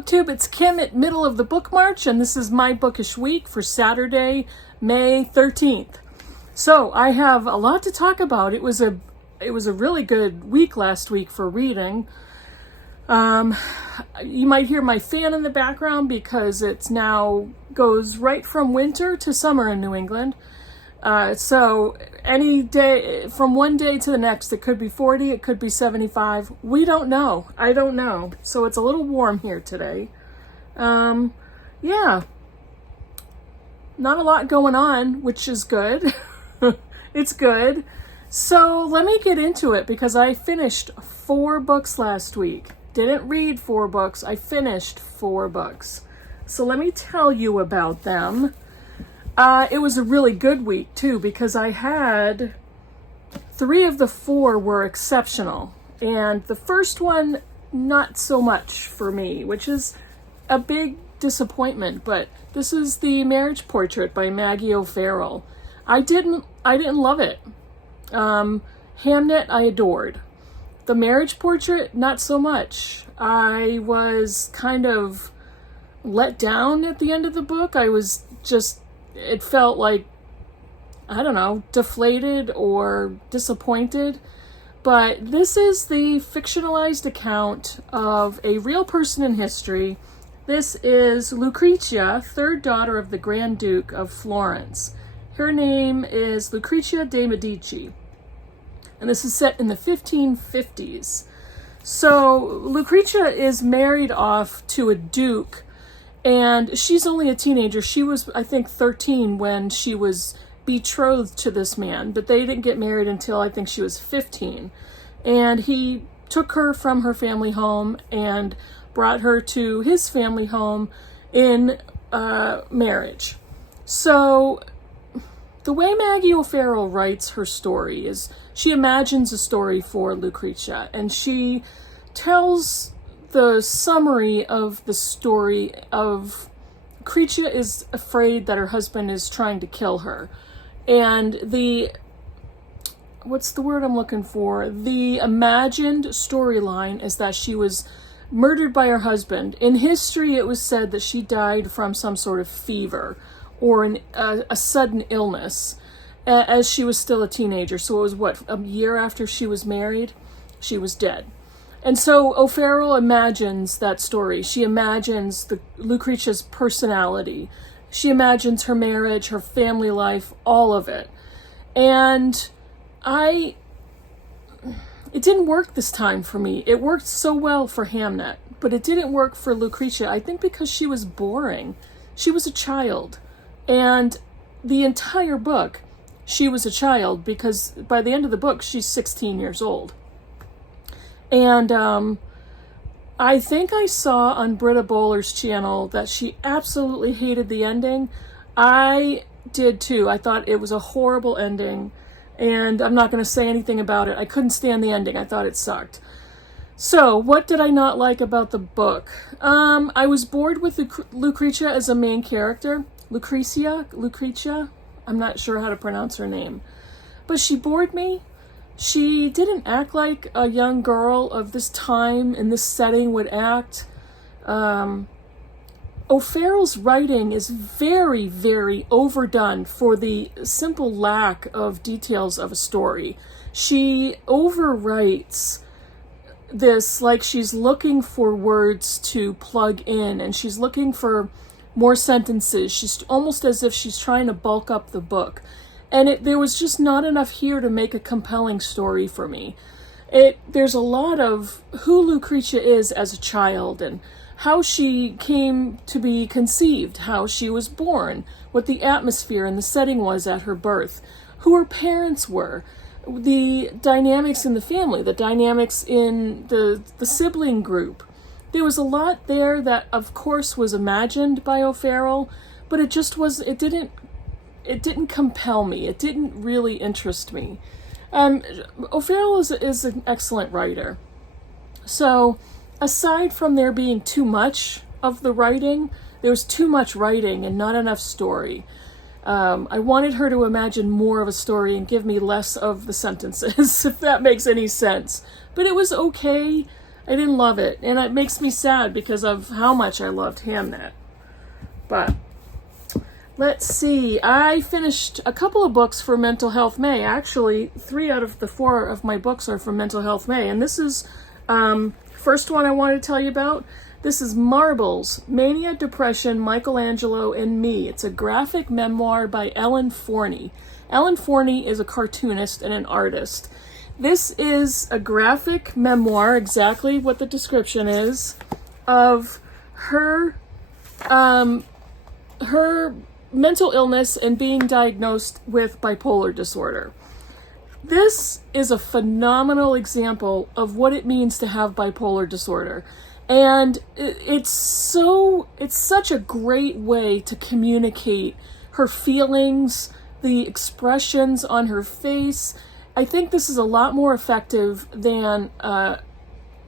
Booktube, it's Kim at middle of the book march, and this is my bookish week for Saturday, May 13th. So I have a lot to talk about. It was a really good week last week for reading. You might hear my fan in the background because it's now goes right from winter to summer in New England. So any day, from one day to the next, it could be 40, it could be 75. We don't know. I don't know. So it's a little warm here today. Yeah. Not a lot going on, which is good. It's good. So let me get into it because I finished 4 books last week. Didn't read 4 books. I finished 4 books. So let me tell you about them. It was a really good week too because I had 3 of the 4 were exceptional. And the first one, not so much for me, which is a big disappointment. But this is The Marriage Portrait by Maggie O'Farrell. I didn't love it. Hamnet, I adored. The Marriage Portrait, not so much. I was kind of let down at the end of the book. It felt like, I don't know, deflated or disappointed. But this is the fictionalized account of a real person in history. This is Lucrezia, 3rd daughter of the Grand Duke of Florence. Her name is Lucrezia de' Medici. And this is set in the 1550s. So Lucrezia is married off to a duke, and she's only a teenager. She was, I think, 13 when she was betrothed to this man, but they didn't get married until I think she was 15. And he took her from her family home and brought her to his family home in marriage. So the way Maggie O'Farrell writes her story is she imagines a story for Lucrezia, and she tells the summary of the story of Lucrezia is afraid that her husband is trying to kill her. And what's the word I'm looking for? The imagined storyline is that she was murdered by her husband. In history, it was said that she died from some sort of fever or a sudden illness as she was still a teenager. So it was, a year after she was married, she was dead. And so O'Farrell imagines that story. She imagines Lucrezia's personality. She imagines her marriage, her family life, all of it. And it didn't work this time for me. It worked so well for Hamnet, but it didn't work for Lucrezia. I think because she was boring. She was a child. And the entire book, she was a child because by the end of the book, she's 16 years old. And I think I saw on Britta Bowler's channel that she absolutely hated the ending. I did too. I thought it was a horrible ending, and I'm not going to say anything about it. I couldn't stand the ending. I thought it sucked. So, what did I not like about the book? I was bored with Lucrezia as a main character. Lucrezia, I'm not sure how to pronounce her name. But she bored me. She didn't act like a young girl of this time in this setting would act. O'Farrell's writing is very, very overdone for the simple lack of details of a story. She overwrites this like she's looking for words to plug in, and she's looking for more sentences. She's almost as if she's trying to bulk up the book. And there was just not enough here to make a compelling story for me. There's a lot of who Lucrezia is as a child and how she came to be conceived, how she was born, what the atmosphere and the setting was at her birth, who her parents were, the dynamics in the family, the dynamics in the sibling group. There was a lot there that, of course, was imagined by O'Farrell, but it didn't compel me. It didn't really interest me. O'Farrell is an excellent writer. So, aside from there being too much of the writing, there was too much writing and not enough story. I wanted her to imagine more of a story and give me less of the sentences, if that makes any sense. But it was okay. I didn't love it. And it makes me sad because of how much I loved Hamnet. But let's see. I finished a couple of books for Mental Health May. Actually, 3 out of the 4 of my books are for Mental Health May. And this is first one I want to tell you about. This is Marbles, Mania, Depression, Michelangelo, and Me. It's a graphic memoir by Ellen Forney. Ellen Forney is a cartoonist and an artist. This is a graphic memoir, exactly what the description is, of her mental illness and being diagnosed with bipolar disorder. This is a phenomenal example of what it means to have bipolar disorder. And it's such a great way to communicate her feelings, the expressions on her face. I think this is a lot more effective than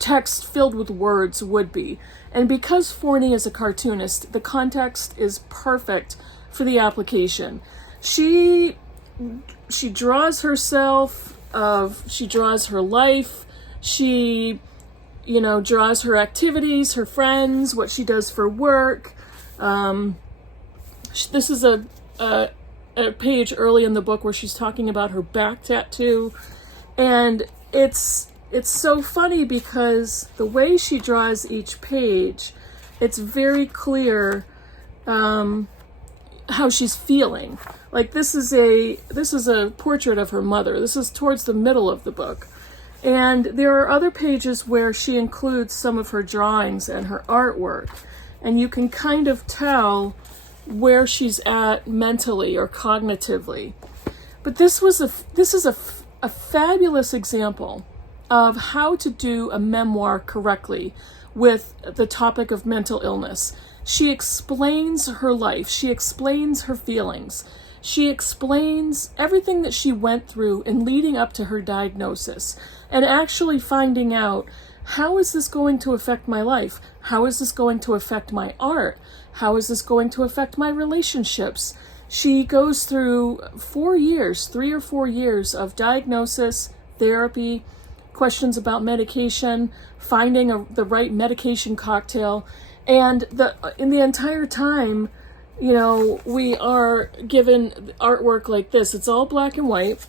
text filled with words would be. And because Forney is a cartoonist, the context is perfect for the application. She draws herself, she draws her life, she draws her activities, her friends, what she does for work. This is a page early in the book where she's talking about her back tattoo. And it's so funny because the way she draws each page, it's very clear how she's feeling. Like this is a portrait of her mother. This is towards the middle of the book. And there are other pages where she includes some of her drawings and her artwork. And you can kind of tell where she's at mentally or cognitively. But this is a fabulous example of how to do a memoir correctly with the topic of mental illness. She explains her life. She explains her feelings. She explains everything that she went through in leading up to her diagnosis and actually finding out, how is this going to affect my life? How is this going to affect my art? How is this going to affect my relationships? She goes through 3 or 4 years of diagnosis, therapy, questions about medication, finding the right medication cocktail. And in the entire time, we are given artwork like this. It's all black and white.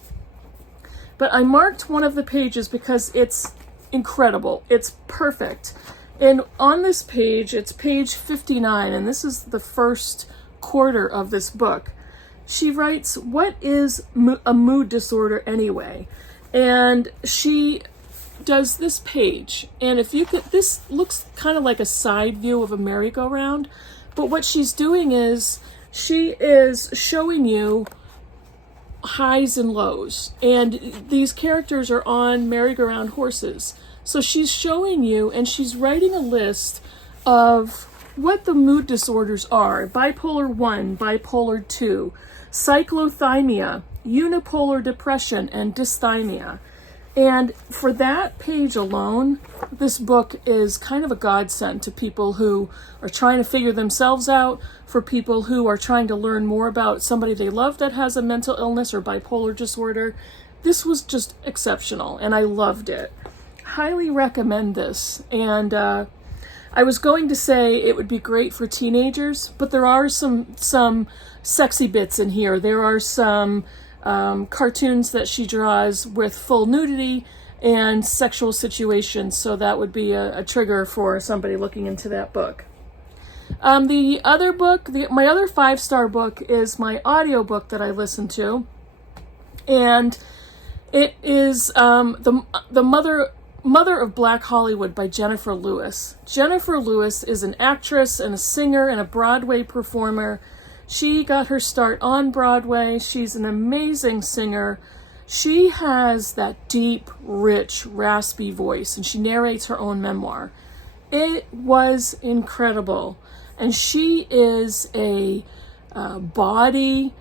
But I marked one of the pages because it's incredible. It's perfect. And on this page, it's page 59, and this is the first quarter of this book. She writes, "What is a mood disorder anyway?" And she does this page. And this looks kind of like a side view of a merry-go-round. But what she's doing is she is showing you highs and lows. And these characters are on merry-go-round horses. So she's showing you, and she's writing a list of what the mood disorders are. Bipolar 1, bipolar 2, cyclothymia, unipolar depression, and dysthymia. And for that page alone, this book is kind of a godsend to people who are trying to figure themselves out, for people who are trying to learn more about somebody they love that has a mental illness or bipolar disorder. This was just exceptional, and I loved it. Highly recommend this. And I was going to say it would be great for teenagers, but there are some sexy bits in here. There are some cartoons that she draws with full nudity and sexual situations, so that would be a trigger for somebody looking into that book. The other book, my other 5-star book, is my audiobook that I listened to, and it is the Mother of Black Hollywood by Jennifer Lewis. Jennifer Lewis is an actress and a singer and a Broadway performer. She got her start on Broadway. She's an amazing singer. She has that deep, rich, raspy voice, and she narrates her own memoir. It was incredible. And she is a bawdy,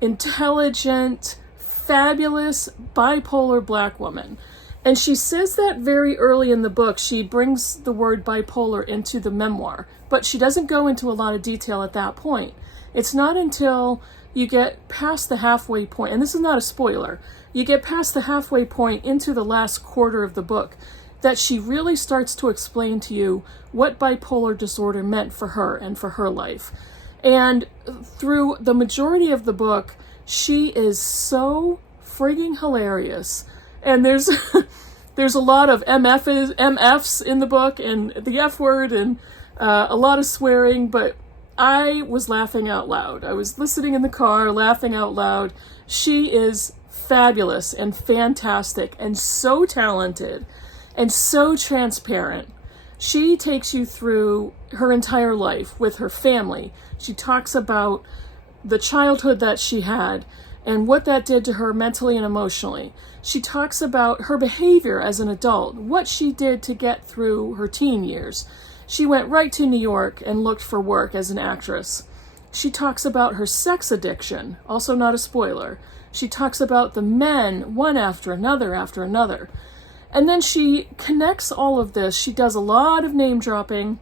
intelligent, fabulous, bipolar Black woman. And she says that very early in the book. She brings the word bipolar into the memoir, but she doesn't go into a lot of detail at that point. It's not until you get past the halfway point, and this is not a spoiler, you get past the halfway point into the last quarter of the book, that she really starts to explain to you what bipolar disorder meant for her and for her life. And through the majority of the book, she is so frigging hilarious. And there's there's a lot of MFs in the book, and the F word, and a lot of swearing, but I was laughing out loud. I was listening in the car, laughing out loud. She is fabulous and fantastic and so talented and so transparent. She takes you through her entire life with her family. She talks about the childhood that she had and what that did to her mentally and emotionally. She talks about her behavior as an adult, what she did to get through her teen years. She went right to New York and looked for work as an actress. She talks about her sex addiction, also not a spoiler. She talks about the men, one after another after another. And then she connects all of this. She does a lot of name dropping.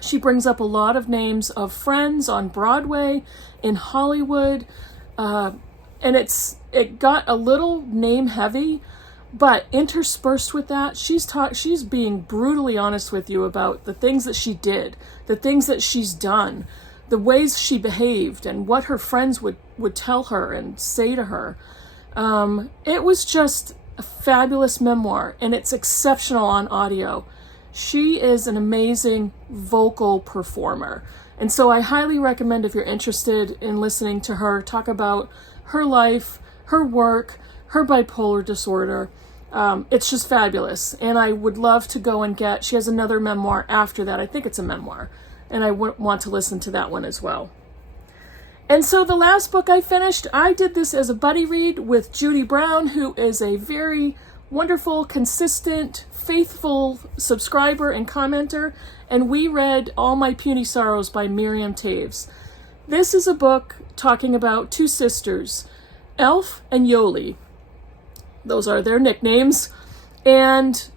She brings up a lot of names of friends on Broadway, in Hollywood, and it got a little name heavy, but interspersed with that, she's being brutally honest with you about the things that she did, the things that she's done, the ways she behaved, and what her friends would tell her and say to her. It was just a fabulous memoir, and it's exceptional on audio. She is an amazing vocal performer. And so I highly recommend, if you're interested in listening to her talk about her life, her work, her bipolar disorder, it's just fabulous. And I would love to go and she has another memoir after that. I think it's a memoir. And I want to listen to that one as well. And so the last book I finished, I did this as a buddy read with Judy Brown, who is a very wonderful, consistent, faithful subscriber and commenter. And we read All My Puny Sorrows by Miriam Taves. This is a book talking about two sisters, Elf and Yoli. Those are their nicknames. And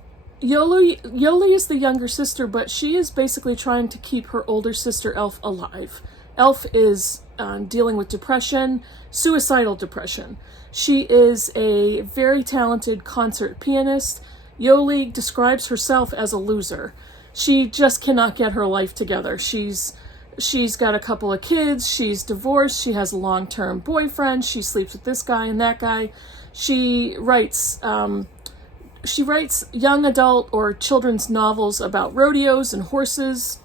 Yoli is the younger sister, but she is basically trying to keep her older sister Elf alive. Elf is dealing with depression, suicidal depression. She is a very talented concert pianist. Yoli describes herself as a loser. She just cannot get her life together. She's got a couple of kids. She's divorced. She has a long-term boyfriend. She sleeps with this guy and that guy. She writes young adult or children's novels about rodeos and horses.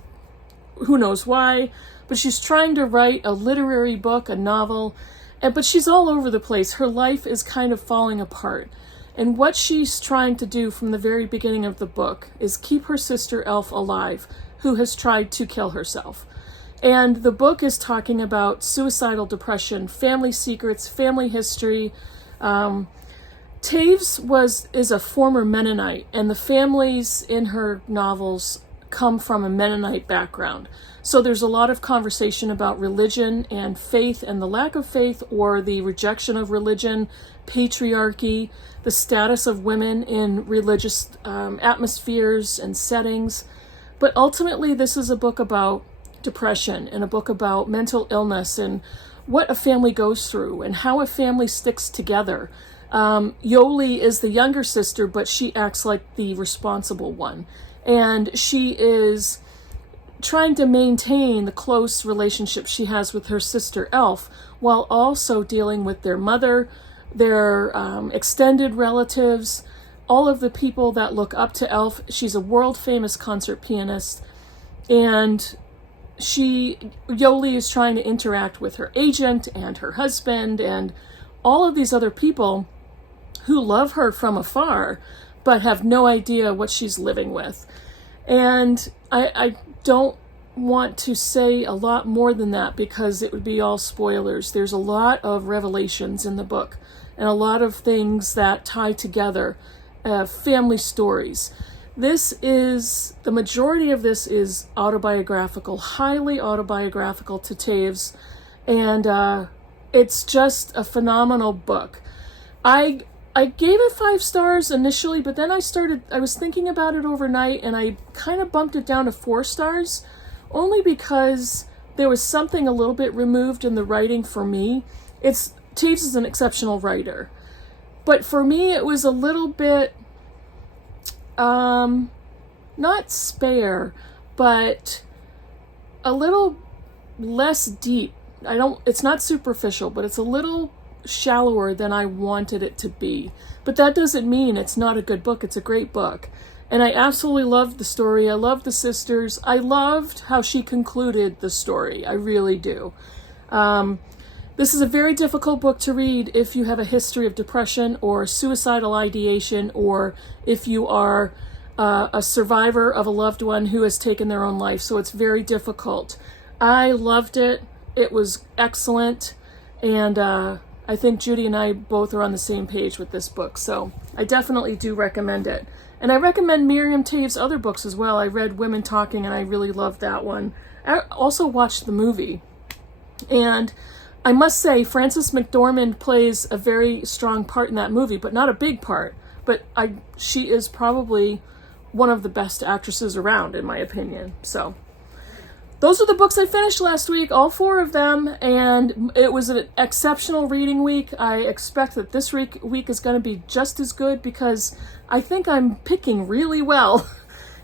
Who knows why? But she's trying to write a literary book, a novel, but she's all over the place. Her life is kind of falling apart. And what she's trying to do from the very beginning of the book is keep her sister Elf alive, who has tried to kill herself. And the book is talking about suicidal depression, family secrets, family history. Taves is a former Mennonite, and the families in her novels come from a Mennonite background. So there's a lot of conversation about religion and faith and the lack of faith, or the rejection of religion, patriarchy, the status of women in religious atmospheres and settings. But ultimately, this is a book about depression and a book about mental illness and what a family goes through and how a family sticks together. Yoli is the younger sister, but she acts like the responsible one. And she is trying to maintain the close relationship she has with her sister Elf, while also dealing with their mother, their extended relatives, all of the people that look up to Elf. She's a world-famous concert pianist, and Yoli is trying to interact with her agent and her husband and all of these other people who love her from afar, but have no idea what she's living with. And I don't want to say a lot more than that because it would be all spoilers. There's a lot of revelations in the book and a lot of things that tie together, family stories. The majority of this is autobiographical, highly autobiographical to Taves, and it's just a phenomenal book. I gave it 5 stars initially, but then I was thinking about it overnight, and I kind of bumped it down to 4 stars, only because there was something a little bit removed in the writing for me. Taves is an exceptional writer, but for me it was a little bit not spare, but a little less deep. It's not superficial, but it's a little shallower than I wanted it to be. But that doesn't mean it's not a good book. It's a great book. And I absolutely loved the story. I loved the sisters. I loved how she concluded the story. I really do. This is a very difficult book to read if you have a history of depression or suicidal ideation, or if you are a survivor of a loved one who has taken their own life. So it's very difficult. I loved it. It was excellent. And I think Judy and I both are on the same page with this book. So I definitely do recommend it. And I recommend Miriam Toews' other books as well. I read Women Talking and I really loved that one. I also watched the movie. And I must say, Frances McDormand plays a very strong part in that movie, but not a big part. But she is probably one of the best actresses around, in my opinion. So those are the books I finished last week, all 4 of them, and it was an exceptional reading week. I expect that this week is going to be just as good because I think I'm picking really well,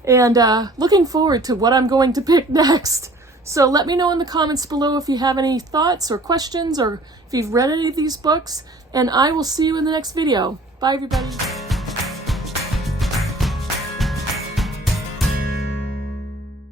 and looking forward to what I'm going to pick next. So let me know in the comments below if you have any thoughts or questions, or if you've read any of these books, and I will see you in the next video. Bye, everybody.